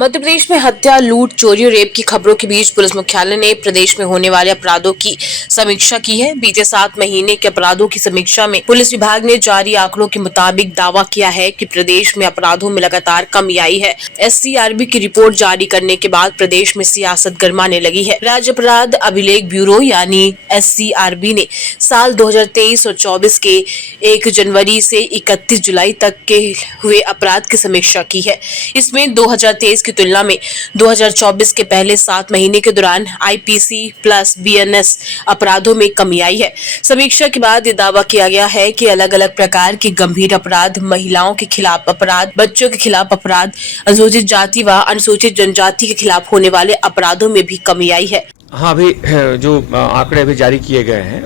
मध्य प्रदेश में हत्या, लूट, चोरी और रेप की खबरों के बीच पुलिस मुख्यालय ने प्रदेश में होने वाले अपराधों की समीक्षा की है। बीते 7 महीने के अपराधों की समीक्षा में पुलिस विभाग ने जारी आंकड़ों के मुताबिक दावा किया है कि प्रदेश में अपराधों में लगातार कमी आई है। SCRB की रिपोर्ट जारी करने के बाद प्रदेश में सियासत गरमाने लगी है। राज्य अपराध अभिलेख ब्यूरो यानी SCRB ने साल 2023 और 24 के 1 जनवरी से 31 जुलाई तक के हुए अपराध की समीक्षा की है। इसमें 2023 की तुलना में 2024 के पहले 7 महीने के दौरान IPC प्लस BNS अपराधों में कमी आई है। समीक्षा के बाद ये दावा किया गया है कि अलग अलग प्रकार के गंभीर अपराध, महिलाओं के खिलाफ अपराध, बच्चों के खिलाफ अपराध, अनुसूचित जाति व अनुसूचित जनजाति के खिलाफ होने वाले अपराधों में भी कमी आई है। हाँ, अभी जो आंकड़े अभी जारी किए गए हैं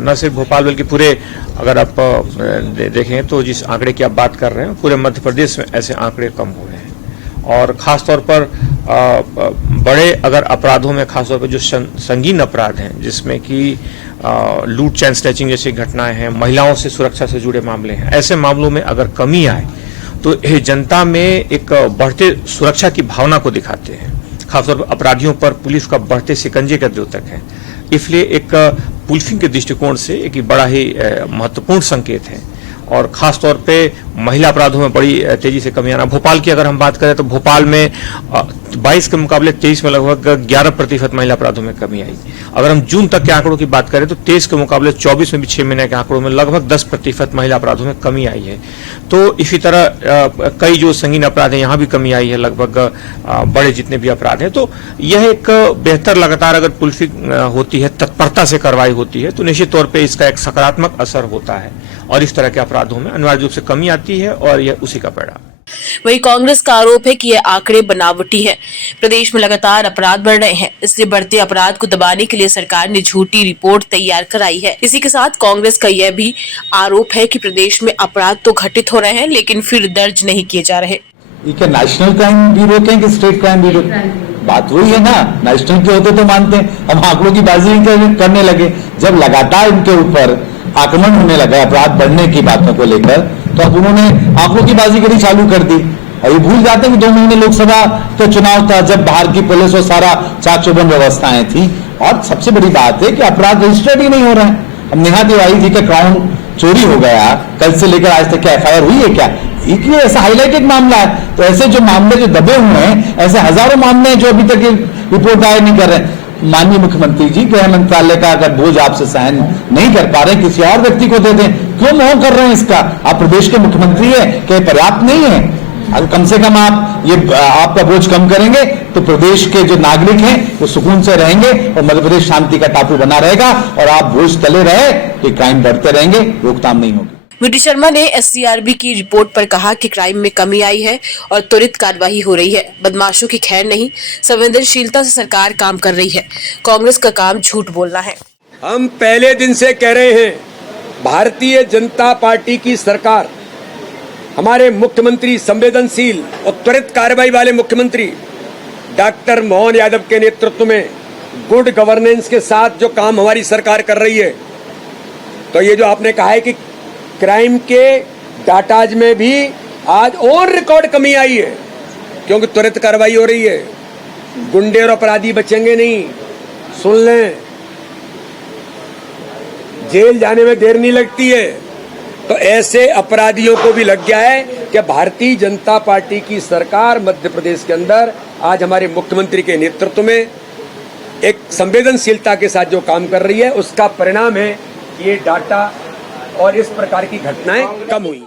न सिर्फ भोपाल बल्कि पूरे, अगर आप देखें तो जिस आंकड़े की आप बात कर रहे हैं पूरे मध्य प्रदेश में ऐसे आंकड़े कम हुए हैं। और खास तौर पर बड़े अगर अपराधों में, खास तौर पर जो संगीन अपराध हैं जिसमें कि लूट, चैन स्नैचिंग जैसी घटनाएं हैं, महिलाओं से सुरक्षा से जुड़े मामले हैं, ऐसे मामलों में अगर कमी आए तो ये जनता में एक बढ़ते सुरक्षा की भावना को दिखाते हैं। खासतौर पर अपराधियों पर पुलिस का बढ़ते शिकंजे का द्योतक है। इसलिए एक पुलिसिंग के दृष्टिकोण से एक बड़ा ही महत्वपूर्ण संकेत है। और खास तौर पे महिला अपराधों में बड़ी तेजी से कमी आना। भोपाल की अगर हम बात करें तो भोपाल में 22 के मुकाबले 23 में लगभग 11% महिला अपराधों में कमी आई। अगर हम जून तक के आंकड़ों की बात करें तो 23 के मुकाबले 24 में भी 6 महीने के आंकड़ों में लगभग 10% महिला अपराधों में कमी आई है। तो इसी तरह कई जो संगीन अपराध है यहाँ भी कमी आई है, लगभग बड़े जितने भी अपराध हैं। तो यह एक बेहतर लगातार अगर पुलिसिंग होती है, तत्परता से कार्रवाई होती है तो निश्चित तौर पर इसका एक सकारात्मक असर होता है और इस तरह के अपराधों में अनिवार्य रूप से कमी आती है और यह उसी का परिणाम। वहीं कांग्रेस का आरोप है कि ये आंकड़े बनावटी हैं। प्रदेश में लगातार अपराध बढ़ रहे हैं, इसलिए बढ़ते अपराध को दबाने के लिए सरकार ने झूठी रिपोर्ट तैयार कराई है। इसी के साथ कांग्रेस का यह भी आरोप है कि प्रदेश में अपराध तो घटित हो रहे हैं लेकिन फिर दर्ज नहीं किए जा रहे। ये नेशनल क्राइम ब्यूरो के कि स्टेट क्राइम ब्यूरो? बात वही है ना, नेशनल के होते तो मानते हैं, हम आंकड़ों की बाजी करने लगे। जब लगातार इनके ऊपर आक्रमण होने लगा अपराध बढ़ने की बातों को लेकर, तो अब उन्होंने आंकड़ों की बाजीगरी चालू कर दी। और ये भूल जाते हैं कि 2 महीने लोकसभा का चुनाव था जब बाहर की पुलिस और सारा चाक चौबंद व्यवस्थाएं थी। और सबसे बड़ी बात है कि अपराध रजिस्टर्ड ही नहीं हो रहा है। अब नेहा तिवारी जी का क्राउन चोरी हो गया, कल से लेकर आज तक क्या FIR हुई है क्या? ये ऐसा हाईलाइटेड मामला है। तो ऐसे जो मामले जो दबे हुए हैं, ऐसे हजारों मामले हैं जो अभी तक रिपोर्ट दायर नहीं कर रहे। माननीय मुख्यमंत्री जी, गृह मंत्रालय का अगर बोझ आपसे सहन नहीं कर पा रहे, किसी और व्यक्ति को दे दें। क्यों मोह कर रहे हैं इसका? आप प्रदेश के मुख्यमंत्री है, क्या पर्याप्त नहीं है? अगर कम से कम आप ये आपका बोझ कम करेंगे तो प्रदेश के जो नागरिक हैं वो सुकून से रहेंगे और मध्य प्रदेश शांति का टापू बना रहेगा। और आप बोझ तले रहे तो क्राइम बढ़ते रहेंगे, रोकथाम नहीं होगी। VD शर्मा ने SCRB की रिपोर्ट पर कहा कि क्राइम में कमी आई है और त्वरित कार्रवाई हो रही है। बदमाशों की खैर नहीं, संवेदनशीलता से सरकार काम कर रही है। कांग्रेस का काम झूठ बोलना है। हम पहले दिन से कह रहे हैं, भारतीय जनता पार्टी की सरकार, हमारे मुख्यमंत्री संवेदनशील और त्वरित कार्रवाई वाले मुख्यमंत्री डॉक्टर मोहन यादव के नेतृत्व में गुड गवर्नेंस के साथ जो काम हमारी सरकार कर रही है, तो ये जो आपने कहा है कि क्राइम के डाटाज में भी आज और रिकॉर्ड कमी आई है, क्योंकि त्वरित कार्रवाई हो रही है। गुंडे और अपराधी बचेंगे नहीं, सुन लें, जेल जाने में देर नहीं लगती है। तो ऐसे अपराधियों को भी लग गया है कि भारतीय जनता पार्टी की सरकार मध्य प्रदेश के अंदर आज हमारे मुख्यमंत्री के नेतृत्व में एक संवेदनशीलता के साथ जो काम कर रही है, उसका परिणाम है कि ये डाटा और इस प्रकार की घटनाएं कम हुई।